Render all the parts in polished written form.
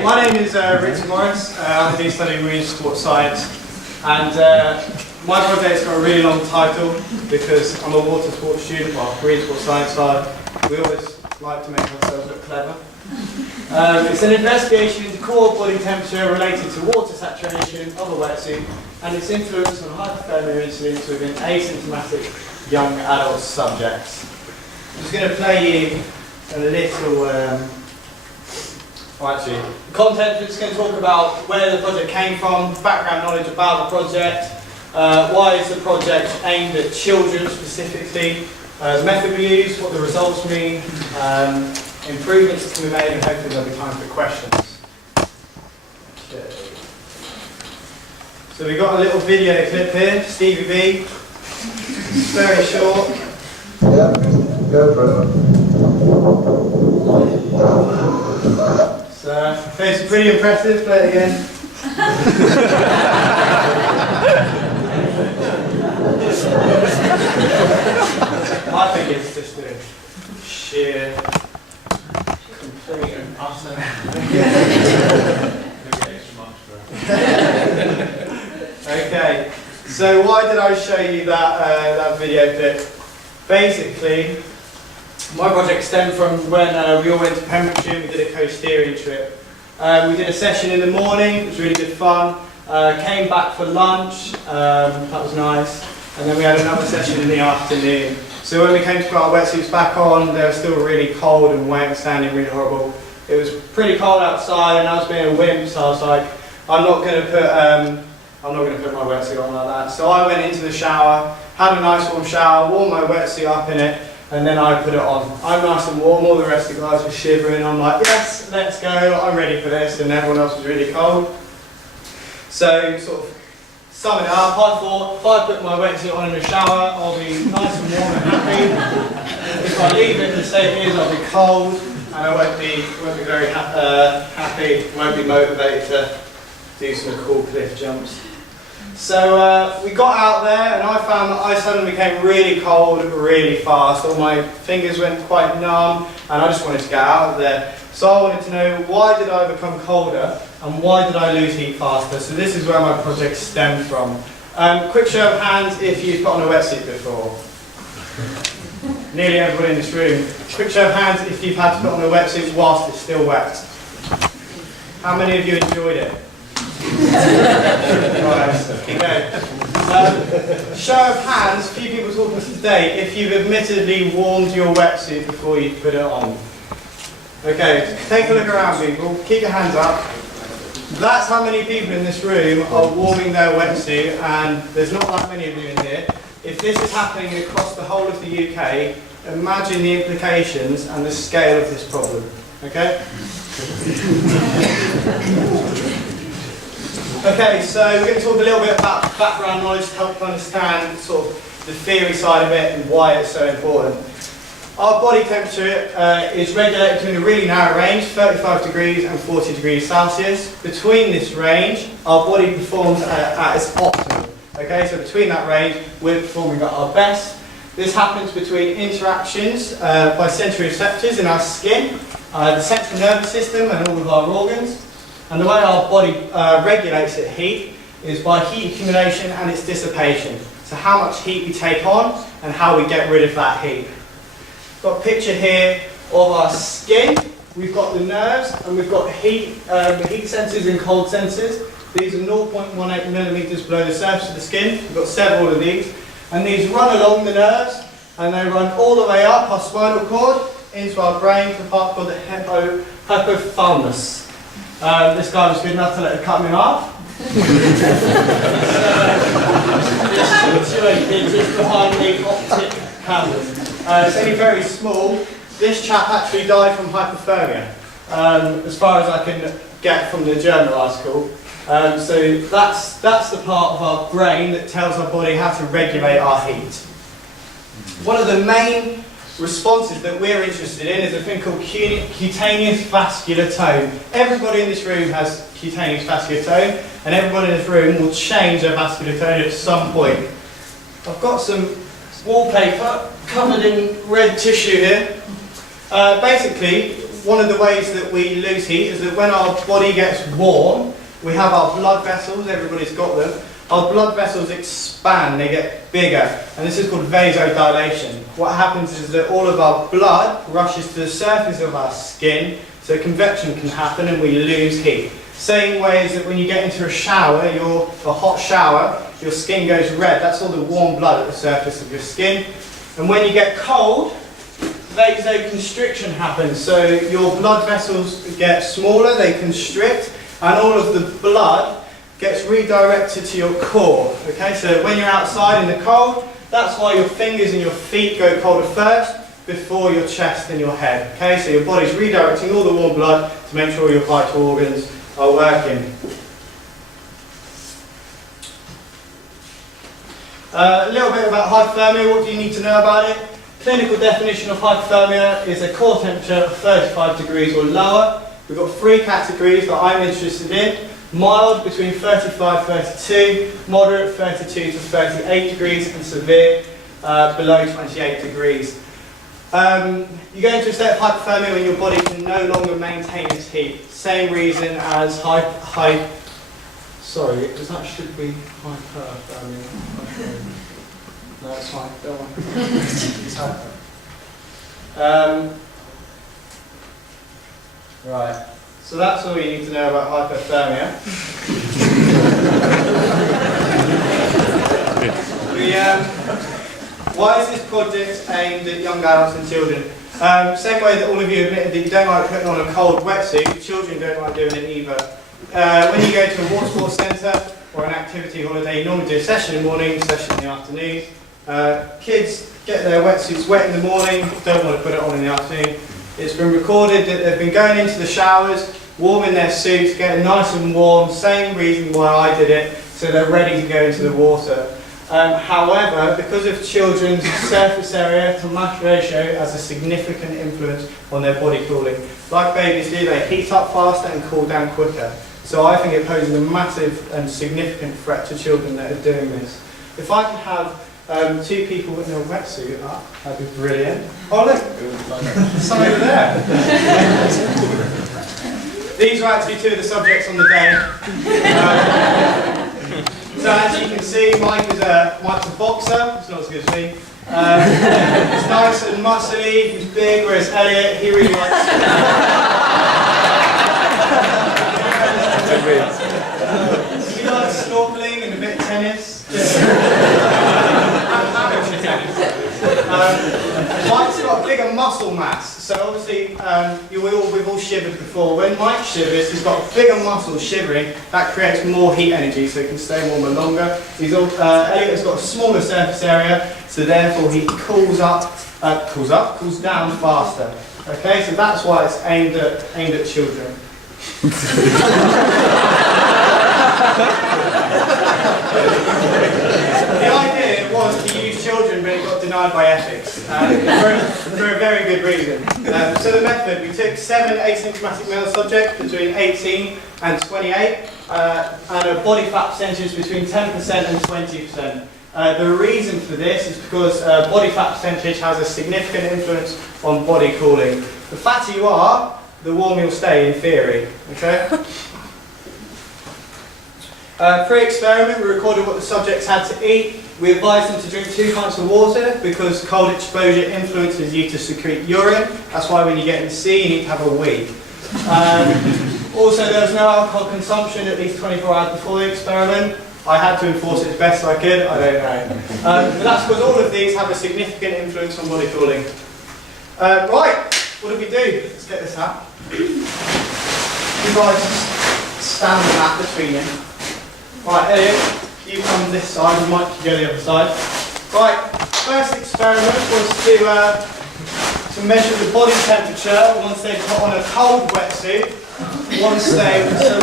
Okay, my name is Richard Morris. I've been studying marine sports science, and my project's got a really long title because I'm a water sports student, well, marine sports science side. We always like to make ourselves look clever. It's an investigation into core body temperature related to water saturation of a wetsuit and its influence on hypothermia incidence within asymptomatic young adult subjects. I'm just going to play you a little. Content. We're just going to talk about where the project came from, background knowledge about the project, why is the project aimed at children specifically, the method we use, what the results mean, improvements that can be made, and hopefully there'll be time for questions. Okay. So we've got a little video clip here, Stevie B, very short. Yeah, go for it. So, it's pretty impressive, play it again. I think it's just a sheer, complete and utter. Okay, so why did I show you that video clip? Basically, my project stemmed from when we all went to Pembrokeshire and we did a coast-steering trip. We did a session in the morning, it was really good fun. Came back for lunch, that was nice. And then we had another session in the afternoon. So when we came to put our wetsuits back on, they were still really cold and wet and standing really horrible. It was pretty cold outside and I was being a wimp, so I was like, I'm not going to put my wetsuit on like that. So I went into the shower, had a nice warm shower, warmed my wetsuit up in it, and then I put it on. I'm nice and warm, all the rest of the guys were shivering. I'm like, yes, let's go, I'm ready for this, and everyone else was really cold. So, sort of, summing it up, I thought, if I put my wetsuit on in the shower, I'll be nice and warm and happy. If I leave it in the state it is, I'll be cold, and I won't be very happy, won't be motivated to do some cool cliff jumps. So we got out there and I found that I suddenly became really cold really fast. All my fingers went quite numb and I just wanted to get out of there. So I wanted to know, why did I become colder and why did I lose heat faster? So this is where my project stemmed from. Quick show of hands if you've put on a wetsuit before. Nearly everyone in this room. Quick show of hands if you've had to put on a wetsuit whilst it's still wet. How many of you enjoyed it? Right, okay. Show of hands, a few people talking today, if you've admittedly warmed your wetsuit before you put it on. Okay, take a look around people, keep your hands up. That's how many people in this room are warming their wetsuit, and there's not that many of you in here. If this is happening across the whole of the UK, imagine the implications and the scale of this problem. Okay? Okay, so we're going to talk a little bit about background knowledge to help you understand sort of the theory side of it and why it's so important. Our body temperature is regulated between a really narrow range, 35 degrees and 40 degrees Celsius. Between this range, our body performs at its optimal. Okay, so between that range, we're performing at our best. This happens between interactions by sensory receptors in our skin, the central nervous system and all of our organs. And the way our body regulates its heat is by heat accumulation and its dissipation. So how much heat we take on and how we get rid of that heat. Got a picture here of our skin. We've got the nerves and we've got heat sensors and cold sensors. These are 0.18 millimeters below the surface of the skin. We've got several of these. And these run along the nerves and they run all the way up our spinal cord into our brain to a part called the hypothalamus. This guy was good enough to let it cut me off. It's situated just behind the optic canvas. It's only very small. This chap actually died from hypothermia, as far as I can get from the journal article. So that's the part of our brain that tells our body how to regulate our heat. One of the main responses that we're interested in is a thing called cutaneous vascular tone. Everybody in this room has cutaneous vascular tone, and everybody in this room will change their vascular tone at some point. I've got some wallpaper covered in red tissue here. Basically, one of the ways that we lose heat is that when our body gets warm, we have our blood vessels, everybody's got them. Our blood vessels expand, they get bigger, and this is called vasodilation. What happens is that all of our blood rushes to the surface of our skin, so convection can happen and we lose heat. Same way as that when you get into a shower, a hot shower, your skin goes red. That's all the warm blood at the surface of your skin. And when you get cold, vasoconstriction happens. So your blood vessels get smaller, they constrict, and all of the blood gets redirected to your core. Okay, so when you're outside in the cold, that's why your fingers and your feet go colder first before your chest and your head. Okay, so your body's redirecting all the warm blood to make sure your vital organs are working. A little bit about hypothermia. What do you need to know about it? Clinical definition of hypothermia is a core temperature of 35 degrees or lower. We've got 3 categories that I'm interested in. Mild, between 35 and 32, moderate, 32 to 38 degrees, and severe, below 28 degrees. You go into a state of hypothermia when your body can no longer maintain its heat. Same reason as sorry, that should be hyperthermia. No, it's fine, don't worry. It's hyper. Right, so that's all you need to know about hypothermia. Why is this project aimed at young adults and children? Same way that all of you admitted that you don't like putting on a cold wetsuit, children don't like doing it either. When you go to a water sports centre or an activity holiday, you normally do a session in the morning, a session in the afternoon. Kids get their wetsuits wet in the morning, don't want to put it on in the afternoon. It's been recorded that they've been going into the showers, warming their suits, getting nice and warm, same reason why I did it, so they're ready to go into the water. However, because of children's surface area to mass ratio has a significant influence on their body cooling. Like babies do, they heat up faster and cool down quicker. So I think it poses a massive and significant threat to children that are doing this. If I could have 2 people with their wetsuit up, that'd be brilliant. Oh look, some over there. These are actually 2 of the subjects on the day. So as you can see, Mike's a boxer, it's not as good as me. He's nice and muscly, he's big, whereas Elliot, he really likes he likes snorkeling and a bit of tennis. Mike's got a bigger muscle mass, so obviously we've all shivered before. When Mike shivers, he's got bigger muscles shivering, that creates more heat energy so he can stay warmer longer. Elliot's got a smaller surface area, so therefore he cools down faster. Okay, so that's why it's aimed at children. The idea was to use children, but it got denied by ethics for a very good reason. So the method, we took 7 asymptomatic male subjects between 18 and 28, and a body fat percentage between 10% and 20%. The reason for this is because body fat percentage has a significant influence on body cooling. The fatter you are, the warmer you'll stay in theory. Okay? Pre-experiment, we recorded what the subjects had to eat. We advised them to drink 2 pints of water because cold exposure influences you to secrete urine. That's why when you get in the sea, you need to have a wee. Also, there was no alcohol consumption at least 24 hours before the experiment. I had to enforce it as best I could, I don't know. But that's because all of these have a significant influence on body cooling. Right, what do we do? Let's get this out. You guys stand the mat between you. Right, Elliot, you come this side, and Mike can go the other side. Right, first experiment was to measure the body temperature once they put on a cold wetsuit. Once so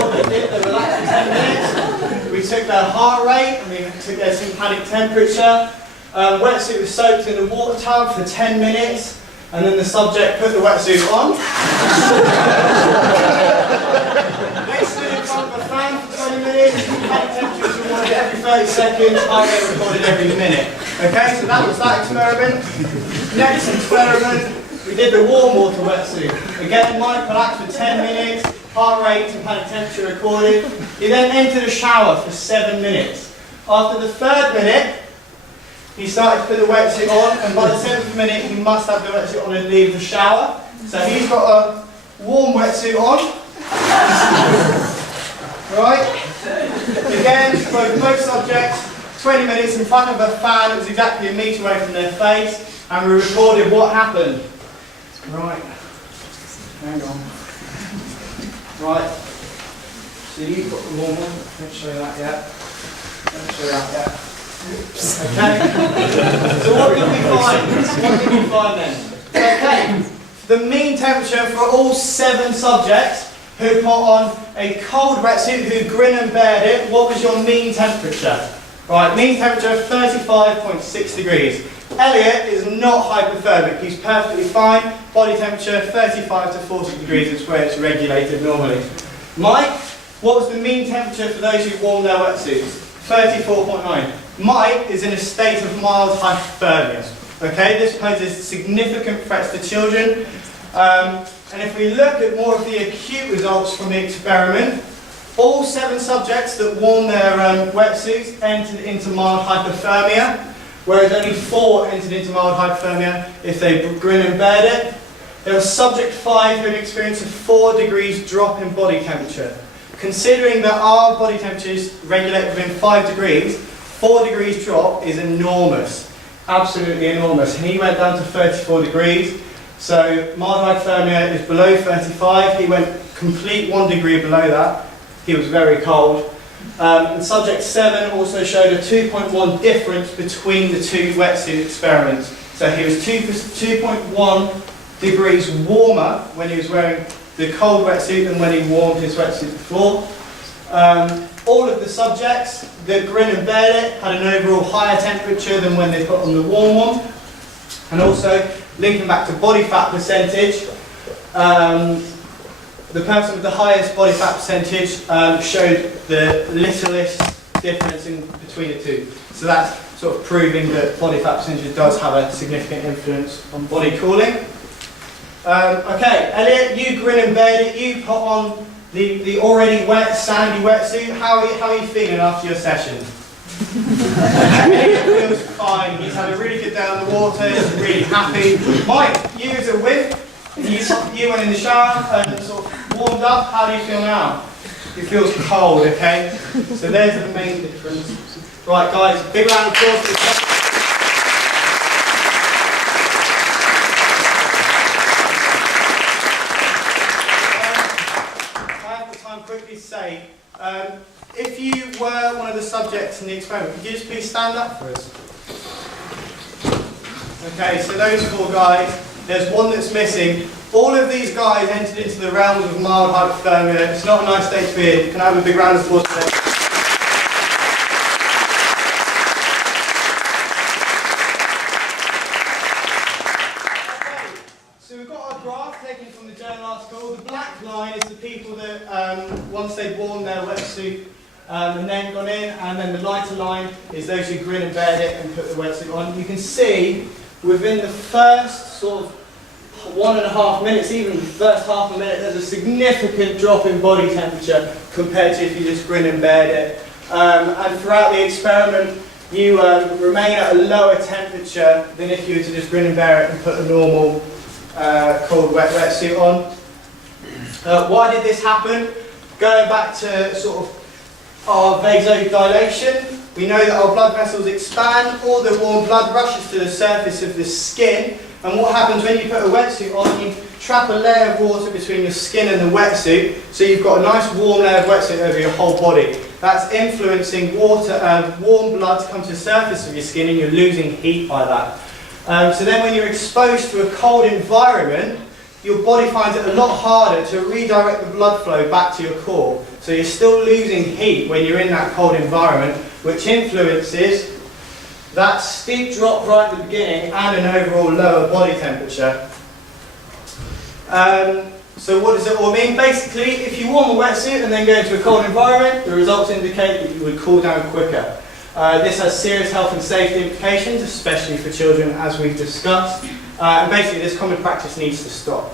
what they did, they relaxed for 10 minutes. We took their heart rate and we took their sympathetic temperature. Wetsuit was soaked in the water tub for 10 minutes, and then the subject put the wetsuit on. They stood in front of a fan for 20 minutes. Sympathetic temperature was recorded every 30 seconds. Heart rate recorded every minute. Okay, so that was that experiment. Next experiment. we did the warm water wetsuit. Again, Mike relaxed for 10 minutes, heart rate and panic temperature recorded. He then entered a shower for 7 minutes. After the 3rd minute, he started to put the wetsuit on, and by the 7th minute, he must have the wetsuit on and leave the shower. So he's got a warm wetsuit on. Right? Again, both subjects, 20 minutes in front of a fan. It was exactly 1 metre away from their face, and we recorded what happened. Right. Hang on. Right. So you've got the warm one. Don't show you that yet. Don't show you that yet. Okay. So what did we find? What did we find then? Okay. The mean temperature for all 7 subjects who put on a cold wetsuit, who grin and bared it, what was your mean temperature? Right, mean temperature 35.6 degrees. Elliot is not hypothermic, he's perfectly fine. Body temperature 35 to 40 degrees is where it's regulated normally. Mike, what was the mean temperature for those who warmed their wetsuits? 34.9. Mike is in a state of mild hypothermia. Okay, this poses significant threats to children. And if we look at more of the acute results from the experiment, all 7 subjects that warmed their wetsuits entered into mild hypothermia, whereas only 4 entered into mild hypothermia if they grin and bared it. There was subject 5 who had experienced a 4 degrees drop in body temperature. Considering that our body temperature is regulated within 5 degrees, 4 degrees drop is enormous. Absolutely enormous. And he went down to 34 degrees. So mild hypothermia is below 35. He went complete 1 degree below that. He was very cold. And subject 7 also showed a 2.1 difference between the 2 wetsuit experiments. So he was 2.1 degrees warmer when he was wearing the cold wetsuit than when he warmed his wetsuit before. All of the subjects that grin and bared it had an overall higher temperature than when they put on the warm one. And also, linking back to body fat percentage, the person with the highest body fat percentage showed the littlest difference in between the 2. So that's sort of proving that body fat percentage does have a significant influence on body cooling. Okay, Elliot, you grin and bared it. You put on the already wet, sandy wetsuit. How are you feeling after your session? Elliot feels fine. He's had a really good day on the water. He's really happy. Mike, you as a wimp, you went in the shower and sort of warmed up. How do you feel now? He feels cold, okay? So there's the main difference. Right, guys, big round of applause for the quickly say, if you were one of the subjects in the experiment, could you just please stand up for us? Okay, so those 4 guys, there's one that's missing. All of these guys entered into the realms of mild hypothermia. It's not a nice state to be in. Can I have a big round of applause for them? Taken from the journal article. The black line is the people that once they'd worn their wetsuit and then gone in, and then the lighter line is those who grin and bared it and put the wetsuit on. You can see within the first sort of 1.5 minutes, even the first half a minute, there's a significant drop in body temperature compared to if you just grin and bared it. And throughout the experiment, you remain at a lower temperature than if you were to just grin and bear it and put a normal cold wetsuit on. Why did this happen? Going back to sort of our vasodilation, we know that our blood vessels expand, all the warm blood rushes to the surface of the skin, and what happens when you put a wetsuit on, you trap a layer of water between your skin and the wetsuit, so you've got a nice warm layer of wetsuit over your whole body. That's influencing warm blood to come to the surface of your skin, and you're losing heat by that. So then when you're exposed to a cold environment, your body finds it a lot harder to redirect the blood flow back to your core. So you're still losing heat when you're in that cold environment, which influences that steep drop right at the beginning and an overall lower body temperature. So what does it all mean? Basically, if you warm a wetsuit and then go into a cold environment, the results indicate that you would cool down quicker. This has serious health and safety implications, especially for children, as we've discussed. And basically, this common practice needs to stop.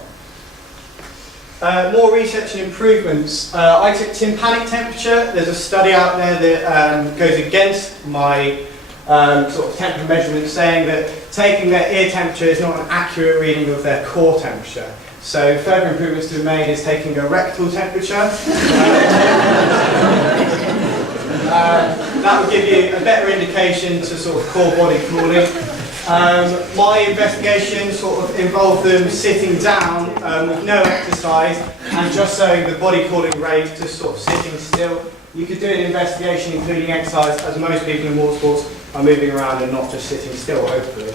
More research and improvements. I took tympanic temperature. There's a study out there that goes against my sort of temperature measurement, saying that taking their ear temperature is not an accurate reading of their core temperature. So further improvements to be made is taking a rectal temperature. That would give you a better indication to sort of core body cooling. My investigation sort of involved them sitting down with no exercise and just showing the body cooling rate, just sort of sitting still. You could do an investigation including exercise, as most people in water sports are moving around and not just sitting still, hopefully.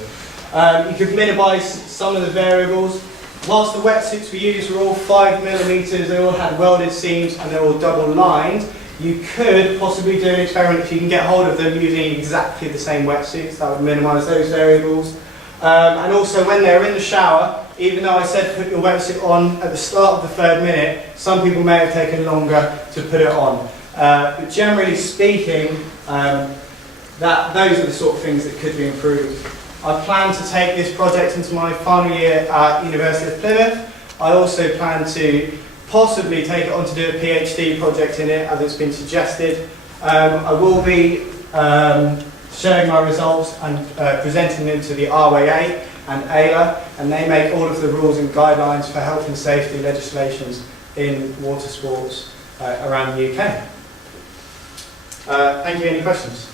You could minimise some of the variables. Whilst the wetsuits we used were all 5mm, they all had welded seams and they're all double lined, you could possibly do an experiment if you can get hold of them using exactly the same wetsuits. That would minimise those variables. And also when they're in the shower, even though I said put your wetsuit on at the start of the 3rd minute, some people may have taken longer to put it on. But generally speaking, those are the sort of things that could be improved. I plan to take this project into my final year at University of Plymouth. I also plan to possibly take it on to do a PhD project in it, as it's been suggested. I will be sharing my results and presenting them to the RWA and AILA, and they make all of the rules and guidelines for health and safety legislations in water sports around the UK. Thank you. Any questions?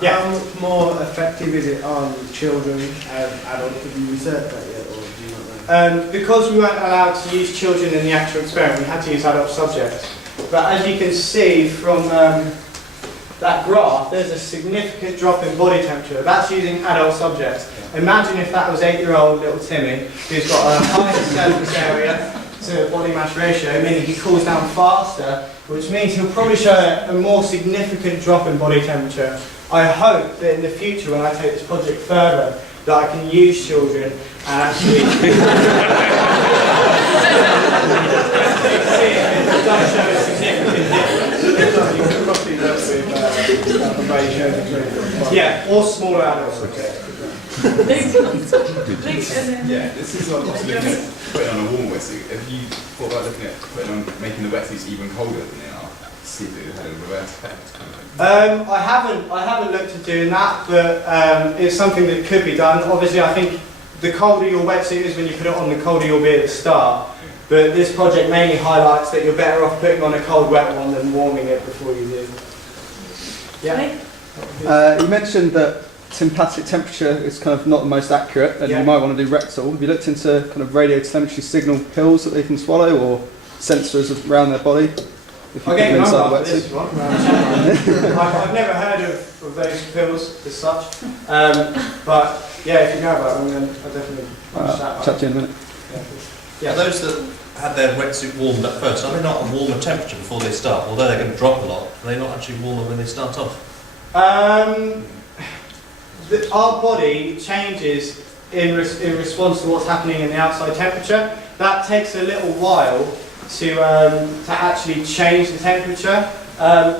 Yeah. How much more effective is it on children and adults? Have you researched that yet, or do you not know? Because we weren't allowed to use children in the actual experiment, we had to use adult subjects. But as you can see from that graph, there's a significant drop in body temperature. That's using adult subjects. Imagine if that was 8-year-old little Timmy, who's got a higher surface area to body mass ratio, meaning he cools down faster, which means he'll probably show a more significant drop in body temperature. I hope that in the future, when I take this project further, that I can use children and actually see if it does show a significant difference. Yeah, or smaller adults. Yeah, this is obviously looking at putting on a warm wetsuit. Have you thought about looking at making the wetsuits even colder than they are? See if it had a reverse effect. I haven't looked at doing that, but it's something that could be done. Obviously, I think the colder your wetsuit is when you put it on, the colder you'll be at the start. But this project mainly highlights that you're better off putting on a cold, wet one than warming it before you do. Yeah. You mentioned that tympanic temperature is kind of not the most accurate, and you might want to do rectal. Have you looked into kind of radio telemetry signal pills that they can swallow, or sensors around their body? Okay, no, for this one. I've never heard of those pills as such, but yeah, if you know about them, then I'll definitely chat to you in a minute. Yeah, those that had their wetsuit warmed up first, are they not a warmer temperature before they start? Although they're going to drop a lot, are they not actually warmer when they start off? Our body changes in response to what's happening in the outside temperature. That takes a little while to actually change the temperature.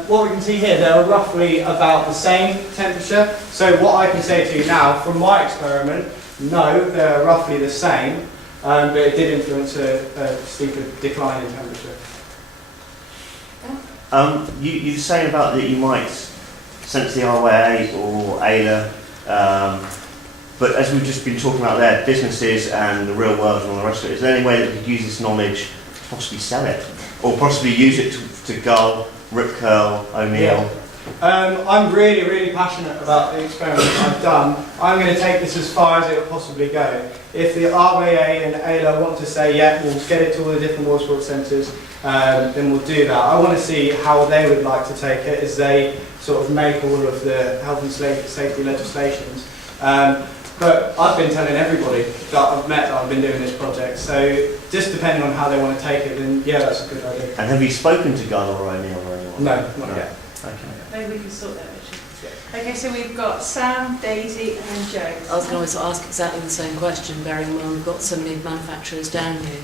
What we can see here, they're roughly about the same temperature. So what I can say to you now, from my experiment, no, they're roughly the same, but it did influence a steeper decline in temperature. You were saying about that you might sense the RWA or AILA, but as we've just been talking about there, businesses and the real world and all the rest of it, is there any way that we could use this knowledge to possibly sell it? Or possibly use it to gull, rip curl, O'Neill? Yeah. I'm really, really passionate about the experiment I've done. I'm going to take this as far as it will possibly go. If the RWA and AILA want to say, yeah, we'll get it to all the different water sports centres, then we'll do that. I want to see how they would like to take it as they sort of make all of the health and safety legislations. But I've been telling everybody that I've met that I've been doing this project, so just depending on how they want to take it, then yeah, that's a good idea. And have you spoken to Gull or O'Neill or anyone? No, not yet. Okay. Maybe we can sort that, Richard. Okay, so we've got Sam, Daisy and then Joe. I was going to ask exactly the same question, bearing in mind we've got so many manufacturers down here.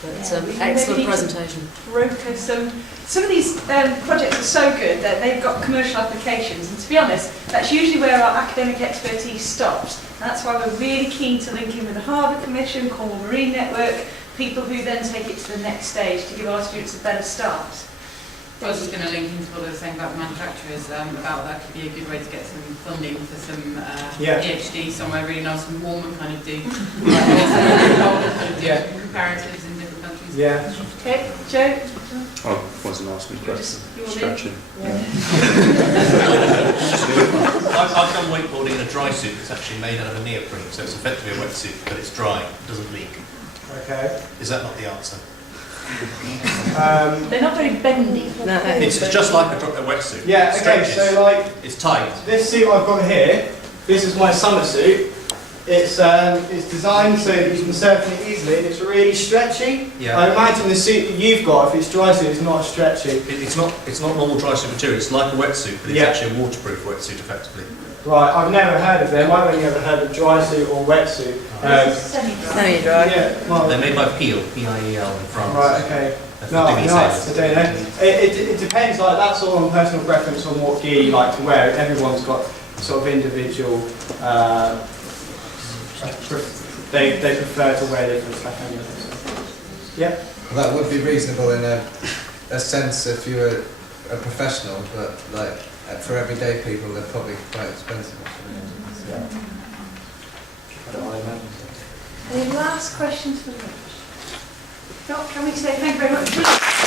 But Yeah, excellent maybe presentation. broker some of these projects are so good that they've got commercial applications, and to be honest, that's usually where our academic expertise stops. And that's why we're really keen to link in with the Harbour Commission, Cornwall Marine Network, people who then take it to the next stage to give our students a better start. I was just going to link into what I was saying about the manufacturers, about that could be a good way to get some funding for some PhD somewhere really nice and warm and kind of do comparatives in different countries. Yeah. Okay, Joe? I wasn't asking a question. Scratching. I've done wakeboarding in a dry suit that's actually made out of a neoprene, so it's effectively a wetsuit, but it's dry, it doesn't leak. Okay. Is that not the answer? They're not very bendy. No. It's just like a wetsuit. Yeah, It okay, stretches. so like It's tight. this suit I've got here, this is my summer suit. It's designed so that you can surf in it easily, and it's really stretchy. Yeah. I imagine the suit that you've got, if it's dry suit, it's not as stretchy. It's not normal dry suit material, it's like a wetsuit, but it's Yeah. actually a waterproof wetsuit effectively. Right, I've never heard of them. I've only ever heard of dry suit or wetsuit. Semi-dry. Semi-dry. Yeah, well, They're made by Peel, P-I-E-L in France. right, okay. They're for No, dinghy no, I sailors. don't know. It depends, like that's all on personal preference on what gear you like to wear. Everyone's got sort of individual, they prefer to wear different stuff anyway. So. Yeah. Well, that would be reasonable in a sense if you were a professional, but like for everyday people, they're probably quite expensive. Any last questions for me? No, can we say thank you very much?